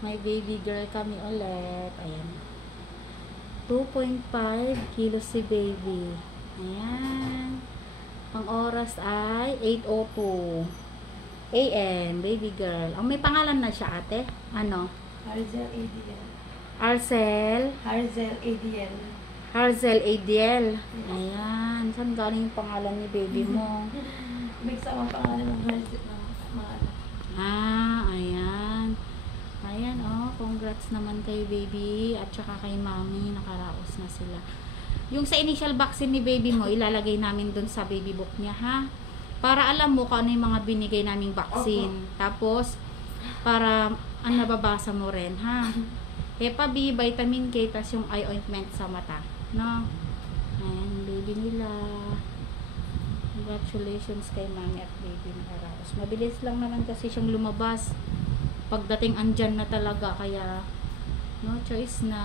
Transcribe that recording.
May baby girl kami ulit. Ayan. 2.5 kilos si baby. Ayan. Ang oras ay 8:02 AM. Baby girl. Ang may pangalan na siya, ate? Ano? Harzel ADL. Arcel. Harzel ADL. Harzel Adiel. Ayan. Saan galing yung pangalan ni baby mo? Mix up ang pangalan ng Harzel ng mga anak. Ayan. Ayan, oh. Congrats naman kay baby. At saka kay mami. Nakaraos na sila. Yung sa initial vaccine ni baby mo, ilalagay namin dun sa baby book niya, ha? Para alam mo kung ano yung mga binigay naming vaccine. Tapos, para nababasa mo rin, ha? Hepa B, vitamin K, tas yung eye ointment sa mata. No? Ayan, baby nila. Congratulations kay mami at baby nakaraos. Mabilis lang naman kasi siyang lumabas. Pagdating andyan na talaga, kaya no choice na